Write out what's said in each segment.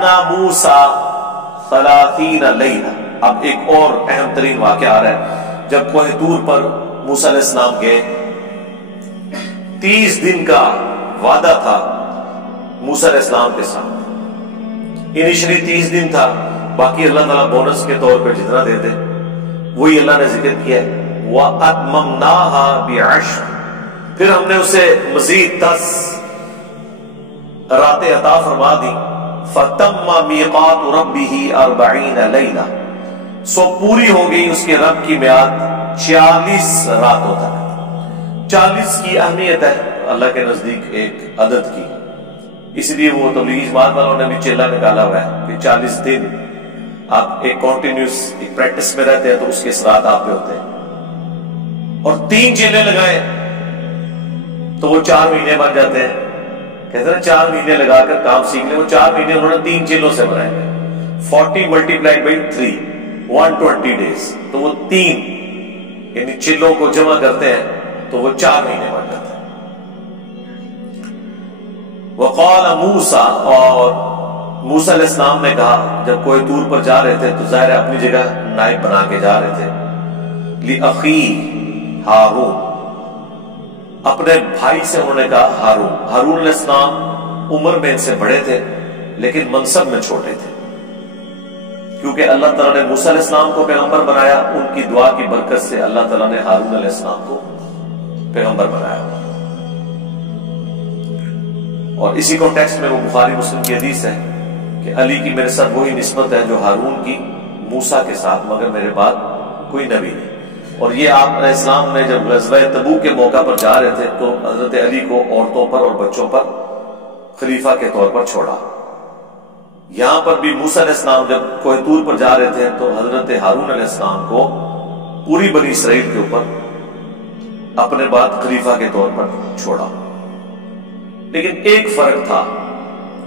وَوَعَدْنَا مُوسَىٰ 30 لَيْلَةً. اب ایک اور اہم ترین واقعہ آ رہا ہے. جب کوہ طور پر موسیٰ علیہ السلام گئے، 30 دن کا وعدہ تھا موسیٰ علیہ السلام کے ساتھ. انیشلی 30 دن تھا، باقی اللہ تعالیٰ بونس کے طور پہ جتنا دیتے وہی اللہ نے ذکر کیا ہے. وَأَتْمَمْنَاهَا بِعَشْرٍ. پھر ہم نے اسے مزید 10 راتیں عطا فرما دی. فَتَمَّ مِيقَاتُ رَبِّهِ 40 لَيْلَةً. سو پوری ہو گئی اس کے رب کی میعاد 40 راتوں تک. 40 کی اہمیت ہے اللہ کے نزدیک ایک عدد کی، اس لیے وہ تبلیغی جماعت والوں نے بھی چیلا نکالا ہوا ہے کہ 40 دن آپ ایک کنٹینیوس ایک پریکٹس میں رہتے ہیں تو اس کے اثرات آپ پہ ہوتے ہیں. اور 3 چیلے لگائے تو وہ 4 مہینے بن جاتے ہیں. کہتے ہیں 4 مہینے لگا کر کام سیکھ لیں، وہ 4 مہینے انہوں نے 3 چیلوں سے بنائے گئے. 40 ملٹیپلائڈ بائی 3 120 days. تو وہ 3 یعنی چیلوں کو جمع کرتے ہیں تو وہ 4 مہینے بن جاتے ہیں. وقال موسیٰ، اور موسیٰ علیہ السلام نے کہا جب کوئی طور پر جا رہے تھے تو ظاہر اپنی جگہ نائب بنا کے جا رہے تھے. لِأَخِي ہارون، اپنے بھائی سے انہوں نے کہا ہارون. ہارون علیہ السلام عمر میں ان سے بڑے تھے لیکن منصب میں چھوٹے تھے، کیونکہ اللہ تعالیٰ نے موسیٰ علیہ السلام کو پیغمبر بنایا. ان کی دعا کی برکت سے اللہ تعالیٰ نے ہارون علیہ السلام کو پیغمبر بنایا. اور اسی کانٹیکسٹ میں وہ بخاری مسلم کی حدیث ہے کہ علی کی میرے ساتھ وہی نسبت ہے جو ہارون کی موسیٰ کے ساتھ، مگر میرے بعد کوئی نبی نہیں. اور یہ آپ علیہ السلام نے جب غزوہ تبوک کے موقع پر جا رہے تھے تو حضرت علی کو عورتوں پر اور بچوں پر خلیفہ کے طور پر چھوڑا. یہاں پر بھی موسیٰ علیہ السلام جب کوہ طور پر جا رہے تھے تو حضرت ہارون علیہ السلام کو پوری بنی اسرائیل کے اوپر اپنے بعد خلیفہ کے طور پر چھوڑا. لیکن ایک فرق تھا.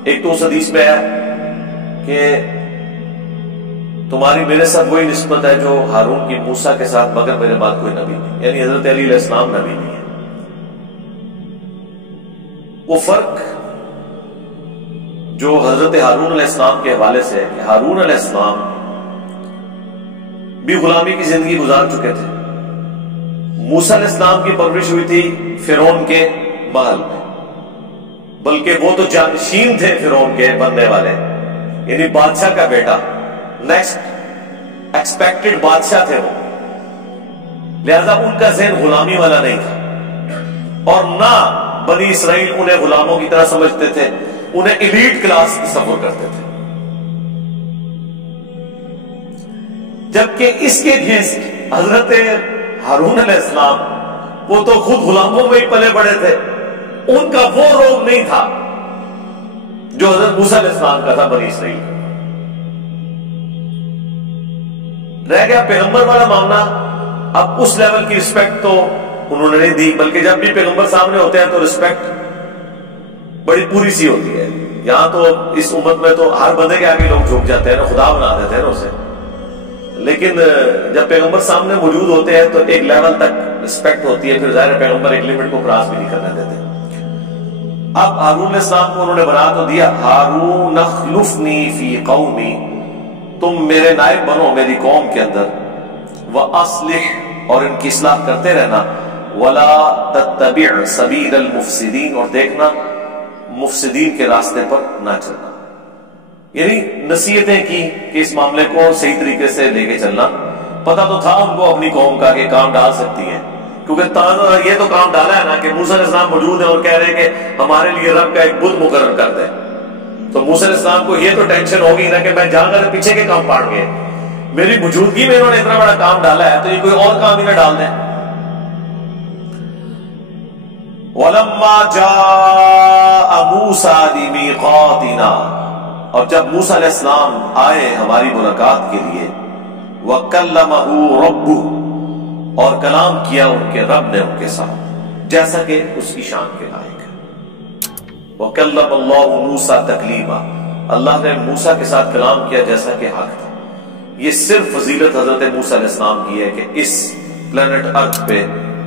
ایک تو اس حدیث میں ہے کہ تمہاری میرے ساتھ وہی نسبت ہے جو ہارون کی موسیٰ کے ساتھ، مگر میرے بعد کوئی نبی نہیں، یعنی حضرت علی علیہ السلام نبی نہیں ہے. وہ فرق جو حضرت ہارون علیہ السلام کے حوالے سے ہے کہ ہارون علیہ السلام بھی غلامی کی زندگی گزار چکے تھے. موسیٰ علیہ السلام کی پرورش ہوئی تھی فرعون کے محل میں، بلکہ وہ تو جانشین تھے فرعون کے بننے والے، یعنی بادشاہ کا بیٹا، نیکسٹ ایکسپیکٹڈ بادشاہ تھے وہ. لہذا ان کا ذہن غلامی والا نہیں تھا، اور نہ بنی اسرائیل انہیں غلاموں کی طرح سمجھتے تھے، انہیں ایلیٹ کلاس تصور کرتے تھے. جبکہ اس کے اگینسٹ حضرت ہارون علیہ السلام وہ تو خود غلاموں میں ہی پلے بڑے تھے، ان کا وہ روب نہیں تھا جو حضرت موسیٰ علیہ السلام کا تھا بنی اسرائیل. رہ گیا پیغمبر والا معاملہ. اب اس لیول کی رسپیکٹ تو انہوں نے نہیں دی، بلکہ جب بھی پیغمبر سامنے ہوتے ہیں تو رسپیکٹ بڑی پوری سی ہوتی ہے. یہاں تو اس امت میں تو ہر بندے کے آگے لوگ جھک جاتے ہیں نا، خدا بنا دیتے ہیں نا اسے. لیکن جب پیغمبر سامنے موجود ہوتے ہیں تو ایک لیول تک رسپیکٹ ہوتی ہے، پھر ظاہر پیغمبر ایک لیمٹ کو کراس بھی نہیں کرنے دیتے. اب ہارون علیہ السلام کو انہوں نے بنا تو دیا، ہارون اخلفنی فی قومی، تم میرے نائب بنو میری قوم کے اندر، وَأَصْلِحْ، اور ان کی اصلاح کرتے رہنا، وَلَا تَتَّبِعْ سَبِيلَ الْمُفْسِدِينَ، اور دیکھنا مفسدین کے راستے پر نہ چلنا. یعنی نصیحتیں کی کہ اس معاملے کو صحیح طریقے سے لے کے چلنا. پتہ تو تھا ان کو اپنی قوم کا کہ کام ڈال سکتی ہے، کیونکہ یہ تو کام ڈالا ہے نا کہ موسیٰ علیہ السلام موجود ہیں اور کہہ رہے ہیں کہ ہمارے لیے رب کا ایک بت مقرر کر دے. تو موسیٰ علیہ السلام کو یہ تو ٹینشن ہوگی نا کہ میں جا کر پیچھے کے کام پاڑ گئے، میری موجودگی میں انہوں نے اتنا بڑا کام ڈالا ہے تو یہ کوئی اور کام ہی نہ ڈال دیں. وَلَمَّا جَاءَ مُوسَىٰ لِمِيقَاتِنَا، اور جب موسیٰ علیہ السلام آئے ہماری ملاقات کے لیے، وَكَلَّمَهُ رَبُّهُ، اور کلام کیا ان کے رب نے ان کے ساتھ جیسا کہ اس کی شان کے لائق ہے. وَكَلَّمَ اللَّهُ مُوسَىٰ تَكْلِيمًا، اللہ نے موسیٰ کے ساتھ کلام کیا جیسا کہ حق تھا. یہ صرف فضیلت حضرت موسیٰ علیہ السلام کی ہے کہ اس پلانٹ ارتھ پہ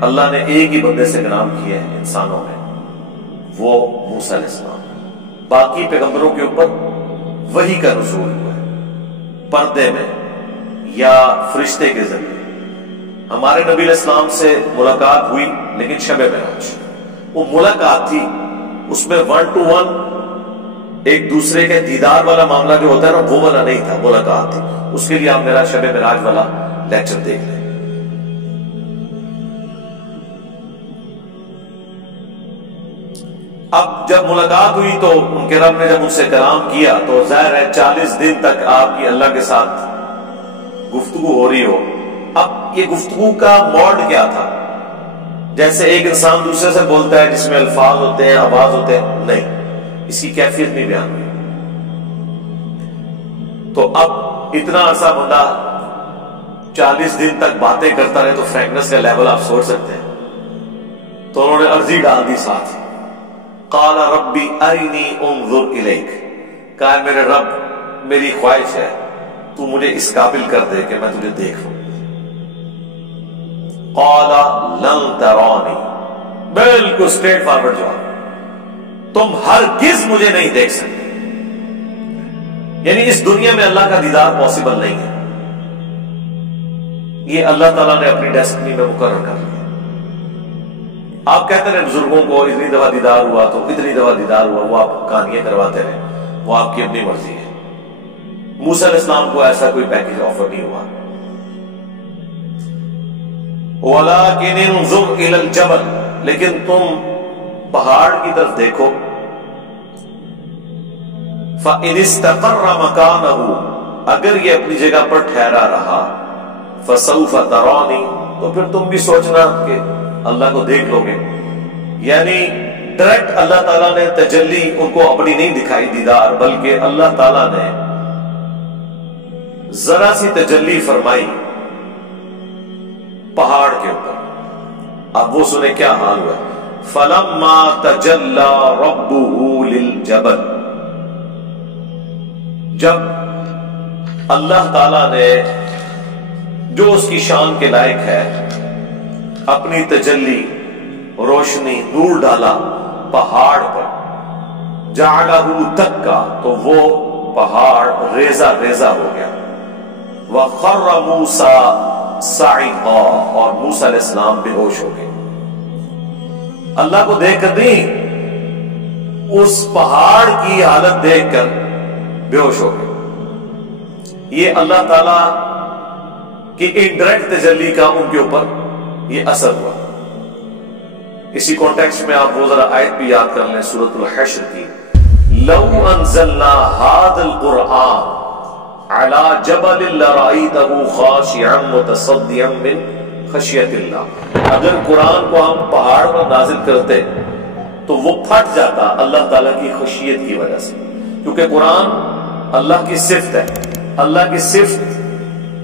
اللہ نے ایک ہی بندے سے کلام کیا ہے انسانوں میں، وہ موسیٰ علیہ السلام. باقی پیغمبروں کے اوپر وحی کا نزول ہوا ہے، پردے میں یا فرشتے کے ذریعے۔ ہمارے نبی علیہ السلام سے ملاقات ہوئی لیکن شب معراج، وہ ملاقات تھی، اس میں 1 to 1 ایک دوسرے کے دیدار والا معاملہ جو ہوتا ہے نا، وہ والا نہیں تھا، ملاقات تھی۔ اس کے لیے آپ میرا شب معراج والا لیکچر دیکھ لیں۔ اب جب ملاقات ہوئی تو ان کے رب نے جب ان سے کلام کیا تو ظاہر ہے 40 دن تک آپ کی اللہ کے ساتھ گفتگو ہو رہی ہو۔ اب یہ گفتگو کا موڈ کیا تھا؟ جیسے ایک انسان دوسرے سے بولتا ہے جس میں الفاظ ہوتے ہیں، آواز ہوتے ہیں، نہیں، اس کی کیفیت نہیں بیان ہوئی۔ تو اب اتنا عرصہ بندہ 40 دن تک باتیں کرتا رہے تو فرینکنس کا لیول آپ سوچ سکتے ہیں۔ تو انہوں نے عرضی ڈال دی ساتھ، قال ربی ارنی انظر الیک، کہا میرے رب میری خواہش ہے تو مجھے اس قابل کر دے کہ میں تجھے دیکھ لوں۔ قال لن ترانی، بالکل اسٹریٹ فارورڈ جواب، تم ہرگز مجھے نہیں دیکھ سکتے۔ یعنی اس دنیا میں اللہ کا دیدار پاسبل نہیں ہے، یہ اللہ تعالیٰ نے اپنی ڈیسٹنی میں مقرر کر لیا۔ آپ کہتے ہیں بزرگوں کو اتنی دفعہ دیدار ہوا تو اتنی دفعہ دیدار ہوا، وہ آپ کہانیاں کرواتے رہے، وہ آپ کی اپنی مرضی ہے۔ موسیٰ علیہ السلام کو ایسا کوئی پیکج آفر نہیں ہوا۔ وَلَكِنِ انظُرْ إِلَى الْجَبَلِ، لیکن تم پہاڑ کی طرف دیکھو، فَإِنِ اسْتَقَرَّ مَكَانَهُ، اگر یہ اپنی جگہ پر ٹھہرا رہا، فَسَوْفَ تَرَانِي، تو پھر تم بھی سوچنا کہ اللہ کو دیکھ لو گے۔ یعنی ڈائریکٹ اللہ تعالیٰ نے تجلی ان کو اپنی نہیں دکھائی دیدار، بلکہ اللہ تعالیٰ نے ذرا سی تجلی فرمائی پہاڑ کے اوپر۔ اب وہ سنیں کیا حال ہوا، فَلَمَّا تَجَلَّى رَبُّهُ لِلْجَبَلِ، جب اللہ تعالیٰ نے جو اس کی شان کے لائق ہے اپنی تجلی، روشنی، نور ڈالا پہاڑ پر، جعلہ دکا، تو وہ پہاڑ ریزہ ریزہ ہو گیا۔ وَخَرَّ مُوسَىٰ صَعِقًا، اور موسیٰ علیہ السلام بے ہوش ہو گئے۔ اللہ کو دیکھ کر نہیں، اس پہاڑ کی حالت دیکھ کر بے ہوش ہو گئے۔ یہ اللہ تعالی کی انڈائریکٹ تجلی کا ان کے اوپر یہ اثر ہوا۔ اسی کانٹیکسٹ میں آپ وہ ذرا آیت بھی یاد کر لیں سورۃ الحشر کی، لو انزلنا هذا القرآن على جبل لرأيته خاشعا متصدعا من خشیت اللہ، اگر قرآن کو ہم پہاڑ پر نازل کرتے تو وہ پھٹ جاتا اللہ تعالیٰ کی خشیت کی وجہ سے، کیونکہ قرآن اللہ کی صفت ہے۔ اللہ کی صفت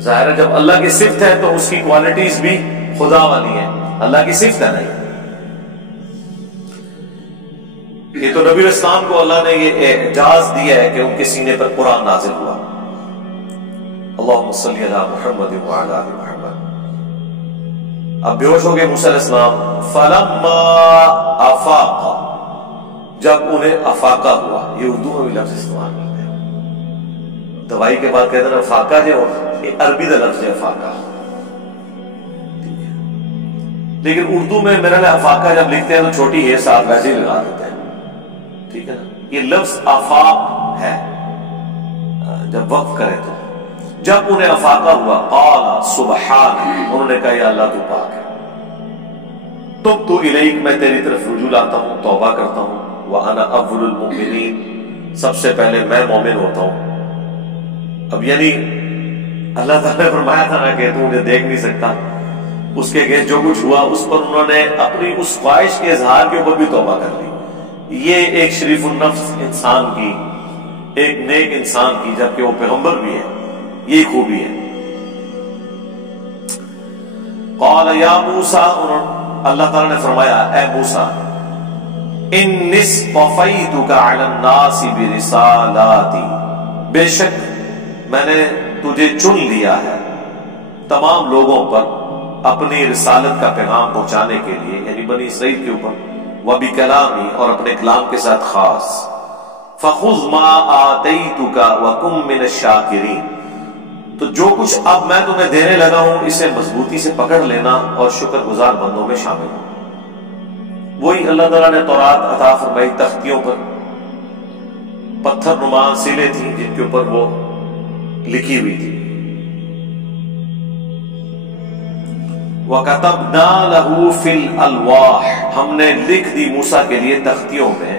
ظاہر ہے، جب اللہ کی صفت ہے تو اس کی کوالٹیز بھی خدا والی ہیں، اللہ کی صفت ہے نہیں۔ یہ تو نبی علیہ السلام کو اللہ نے یہ اعجاز دیا ہے کہ ان کے سینے پر قرآن نازل ہوا۔ اللہم صلی علی محمد وعلی آل محمد۔ اب بے ہوش ہو گئے موسیٰ علیہ السلام۔ فلما افاق، جب انہیں افاقہ ہوا، یہ اردو میں بھی لفظ استعمال کرتے ہیں، دوائی کے بعد کہتے ہیں افاقہ جو یہ عربی کا لفظ ہے افاقہ، لیکن اردو میں میرا لئے افاقہ جب لکھتے ہیں تو چھوٹی ہے ساتھ ویسے ہی لگا دیتے ہیں، ٹھیک ہے نا۔ یہ لفظ آفاق ہے جب وقف کرے تو، جب انہیں افاقہ ہوا، قال سبحان، انہوں نے کہا یا اللہ تو پاک ہے، تب تو الیک، میں تیری طرف رجوع لاتا ہوں، توبہ کرتا ہوں، وانا اول المؤمنین، سب سے پہلے میں مومن ہوتا ہوں۔ اب یعنی اللہ تعالیٰ نے فرمایا تھا نا کہ تو انہیں دیکھ نہیں سکتا، اس کے اگینسٹ جو کچھ ہوا اس پر انہوں نے اپنی اس خواہش کے اظہار کے اوپر بھی توبہ کر لی۔ یہ ایک شریف النفس انسان کی، ایک نیک انسان کی، جبکہ وہ پیغمبر بھی ہے، یہ خوبی ہے۔ قال یا موسیٰ، اللہ تعالیٰ نے فرمایا اے موسیٰ، انی اصطفیتک علی الناس برسالاتی، بے شک میں نے تجھے چن لیا ہے تمام لوگوں پر اپنی رسالت کا پیغام پہنچانے کے لیے، یعنی بنی اسرائیل کے اوپر، وبکلامی، اور اپنے کلام کے ساتھ خاص، فخذ ما آتیتک وکن من الشاکرین، تو جو کچھ اب میں تمہیں دینے لگا ہوں اسے مضبوطی سے پکڑ لینا اور شکر گزار بندوں میں شامل ہو۔ وہی اللہ تعالیٰ نے تورات عطا فرمائی، تختیوں پر پتھر نما سیلیں تھیں جن کے اوپر وہ لکھی ہوئی تھی۔ وَكَتَبْنَا لَهُ فِي الْأَلْوَاحِ، ہم نے لکھ دی موسیٰ کے لیے تختیوں میں،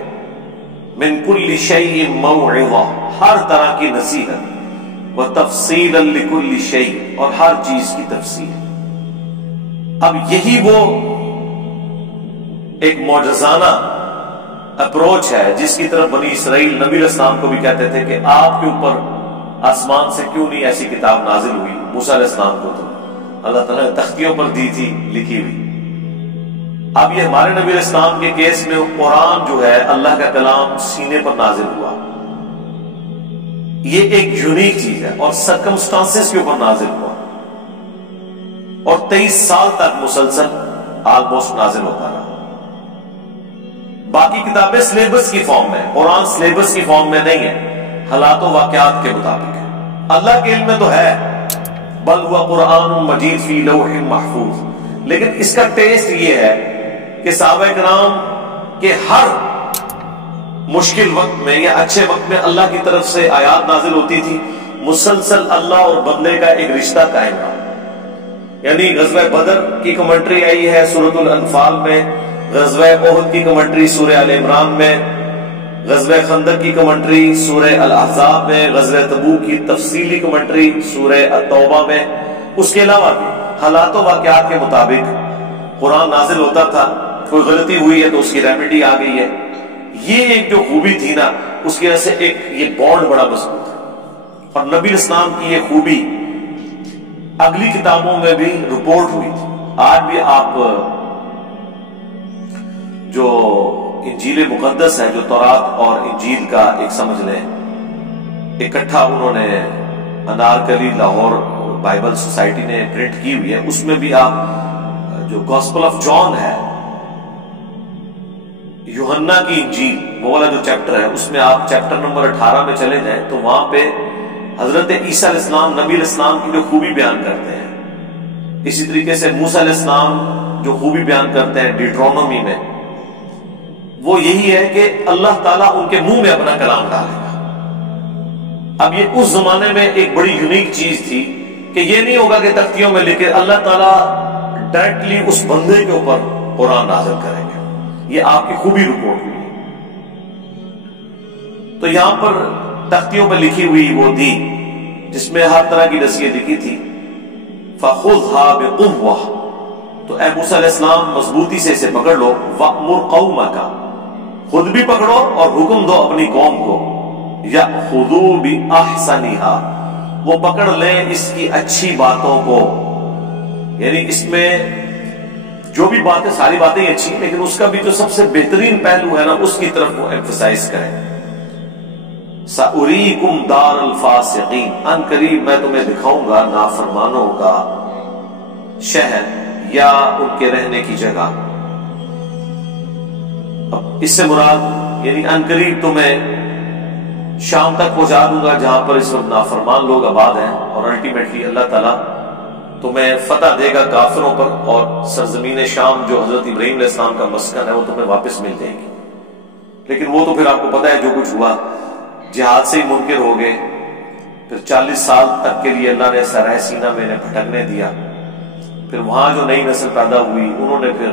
مِن كُلِّ شَيْءٍ مَوْعِظَةً، ہر طرح کی نصیحت، وَتَفْصِيلًا لِكُلِّ شَيْءٍ، اور ہر چیز کی تفصیل۔ اب یہی وہ ایک معجزانہ اپروچ ہے جس کی طرف بنی اسرائیل نبی علیہ السلام کو بھی کہتے تھے کہ آپ کے اوپر آسمان سے کیوں نہیں ایسی کتاب نازل ہوئی۔ موسیٰ علیہ السلام کو تو اللہ تعالیٰ نے تختیوں پر دی تھی لکھی ہوئی، اب یہ ہمارے نبی علیہ السلام کے کیس میں قرآن جو ہے اللہ کا کلام سینے پر نازل ہوا، یہ ایک یونیک چیز ہے اور سرکمسٹانسز کے اوپر نازل ہوا، اور 23 سال تک مسلسل آلموسٹ نازل ہوتا رہا۔ باقی کتابیں سلیبس کی فارم میں، قرآن سلیبس کی فارم میں نہیں ہے، حالات و واقعات کے مطابق ہے۔ اللہ کے علم میں تو ہے، بل ہوا قرآن مجید فی لوح محفوظ، لیکن اس کا ٹیسٹ یہ ہے کہ صحابہ کرام کے ہر مشکل وقت میں یا اچھے وقت میں اللہ کی طرف سے آیات نازل ہوتی تھی، مسلسل اللہ اور بندے کا ایک رشتہ قائم رہا۔ یعنی غزوہ بدر کی کمنٹری آئی ہے سورۃ الانفال میں، غزوہ احد کی کمنٹری سورہ آل عمران میں، غزوہ خندق کی کمنٹری سورہ الاحزاب میں، غزوہ تبوک کی تفصیلی کمنٹری سورہ التوبہ میں۔ اس کے علاوہ بھی حالات و واقعات کے مطابق قرآن نازل ہوتا تھا، کوئی غلطی ہوئی ہے تو اس کی ریمیڈی آ گئی ہے۔ یہ ایک جو خوبی تھی نا، اس کی وجہ سے ایک یہ بانڈ بڑا مضبوط ہے، اور نبی اسلام کی یہ خوبی اگلی کتابوں میں بھی رپورٹ ہوئی تھی۔ آج بھی آپ جو انجیل مقدس ہے، جو تورات اور انجیل کا ایک سمجھ لیں اکٹھا انہوں نے انارکلی لاہور بائبل سوسائٹی نے پرنٹ کی ہوئی ہے، اس میں بھی آپ جو گاسپل آف جان ہے، یوحنا کی انجیل وہ والا جو چیپٹر ہے، اس میں آپ چیپٹر نمبر 18 میں چلے جائیں تو وہاں پہ حضرت عیسیٰ علیہ السلام نبی علیہ السلام کی جو خوبی بیان کرتے ہیں، اسی طریقے سے موسیٰ علیہ السلام جو خوبی بیان کرتے ہیں ڈیٹرونومی میں، وہ یہی ہے کہ اللہ تعالیٰ ان کے منہ میں اپنا کلام ڈالے گا۔ اب یہ اس زمانے میں ایک بڑی یونیک چیز تھی کہ یہ نہیں ہوگا کہ تختیوں میں لکھے، اللہ تعالیٰ ڈائریکٹلی اس بندے کے اوپر قرآن نازل کریں گے۔ یہ آپ کی خوبی رپورٹ ہوئی ہے۔ تو یہاں پر تختیوں میں لکھی ہوئی وہ دی جس میں ہر طرح کی نصیحت لکھی تھی، فَخُذْهَا بِقُوَّةٍ، تو اے موسیٰ علیہ السلام مضبوطی سے اسے پکڑ لو، وَأْمُرْ قَوْمَكَ، خود بھی پکڑو اور حکم دو اپنی قوم کو، يَأْخُذُوا بِأَحْسَنِهَا، وہ پکڑ لیں اس کی اچھی باتوں کو، یعنی اس میں جو بھی باتیں، ساری باتیں اچھی ہیں لیکن اس کا بھی جو سب سے بہترین پہلو ہے نا، اس کی طرف وہ ایمفسائز کریں۔ سَأُرِيكُمْ دَارَ الْفَاسِقِينَ، ان قریب میں تمہیں دکھاؤں گا نافرمانوں کا شہر یا ان کے رہنے کی جگہ۔ اب اس سے مراد یعنی ان قریب تمہیں شام تک پہنچا دوں گا جہاں پر اس وقت نافرمان لوگ آباد ہیں، اور الٹیمیٹلی اللہ تعالیٰ تمہیں فتح دے گا کافروں پر، اور سرزمین شام جو حضرت ابراہیم علیہ السلام کا مسکن ہے وہ تمہیں واپس مل جائے گی۔ لیکن وہ تو پھر آپ کو پتہ ہے جو کچھ ہوا، جہاد سے ہی منکر ہو گئے، پھر 40 سال تک کے لیے اللہ نے سرائے سینہ میں انہیں بھٹکنے دیا، پھر وہاں جو نئی نسل پیدا ہوئی انہوں نے پھر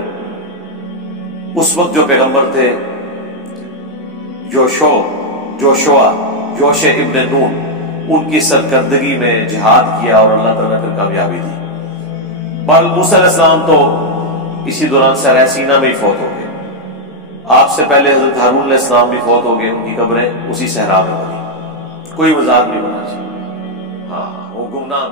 اس وقت جو پیغمبر تھے یوشع ابن نون، ان کی سرکردگی میں جہاد کیا اور اللہ تعالیٰ نے پھر کامیابی دی۔ بل موسیٰ علیہ السلام تو اسی دوران سرائے سینہ میں ہی فوت ہو گئے، آپ سے پہلے حضرت ہارون علیہ السلام بھی فوت ہو گئے، ان کی قبریں اسی صحرا میں بنی، کوئی مزاق نہیں بنا چاہیے، ہاں وہ گمنام